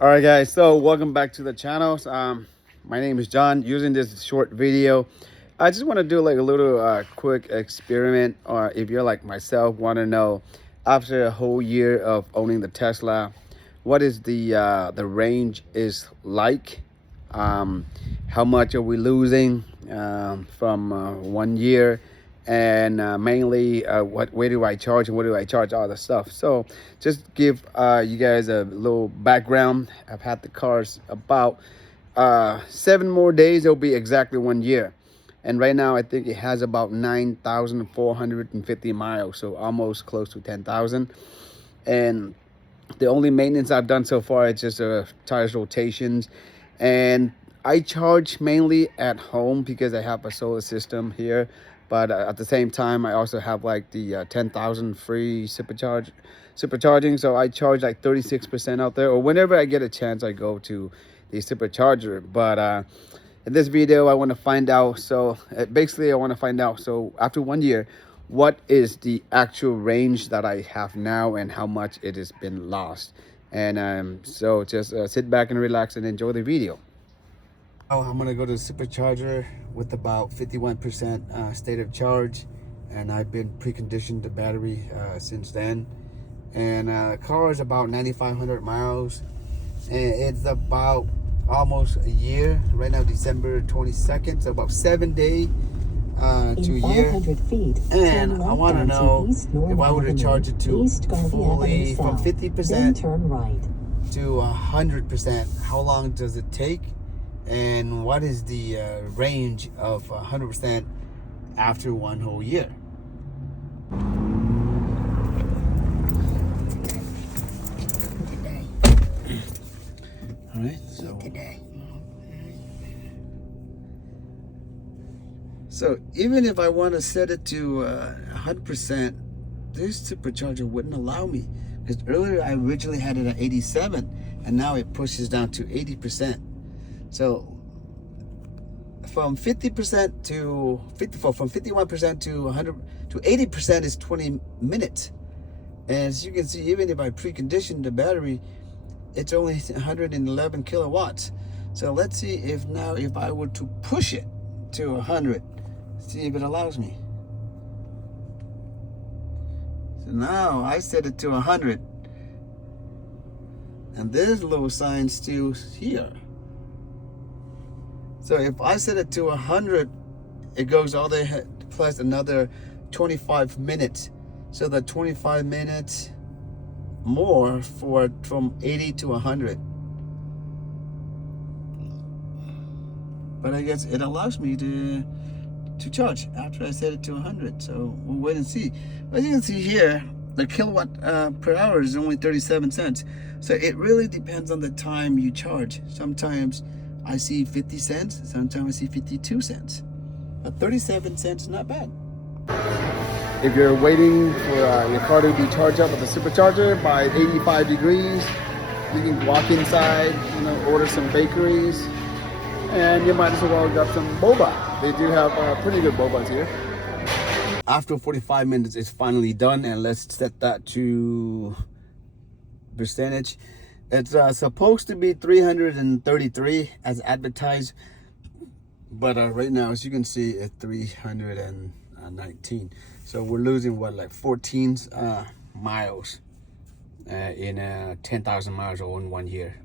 All right, guys. So welcome back to the channel. My name is John. Using this short video, I just want to do like a little quick experiment. Or if you're like myself, want to know after a whole year of owning the Tesla, what is the range is like? How much are we losing from 1 year? And mainly where do I charge and what do I charge, all the stuff. So just give you guys a little background. I've had the cars about 7 more days. It'll be exactly 1 year, and right now I think it has about 9,450 miles, so almost close to 10,000. And the only maintenance I've done so far is just tires rotations. And I charge mainly at home because I have a solar system here. But at the same time, I also have like the 10,000 free supercharging. So I charge like 36% out there, or whenever I get a chance, I go to the supercharger. But in this video, I want to find out. So basically, I want to find out. So after 1 year, what is the actual range that I have now and how much it has been lost. And so just sit back and relax and enjoy the video. Oh, I'm gonna go to the supercharger with about 51% state of charge, and I've been preconditioned the battery since then. And car is about 9,500 miles, and it's about almost a year right now, December 22nd, so about 7 days to a year. Feet, and I want to know if I were to charge it to fully from 50% turn right to 100%, how long does it take, and what is the range of 100% after 1 whole year? All right, so even if I want to set it to 100%, this supercharger wouldn't allow me, because earlier I originally had it at 87, and now it pushes down to 80%. So from 50% to 54, from 51% to 100 to 80% is 20 minutes. And as you can see, even if I precondition the battery, it's only 111 kilowatts. So let's see if now if I were to push it to 100, see if it allows me. So now I set it to 100, and this little sign still here. So if I set it to 100, it goes all the way plus another 25 minutes. So the 25 minutes more for from 80 to 100. But I guess it allows me to charge after I set it to 100. So we'll wait and see. As you can see here, the kilowatt per hour is only 37 cents. So it really depends on the time you charge. Sometimes I see 50 cents, sometimes I see 52 cents. But 37 cents is not bad. If you're waiting for your car to be charged up with the supercharger by 85 degrees, you can walk inside, order some bakeries, and you might as well get some boba. They do have pretty good bobas here. After 45 minutes, it's finally done, and let's set that to percentage. It's supposed to be 333 as advertised, but right now, as you can see, it's 319. So we're losing what, like 14 miles in 10,000 miles all in 1 year.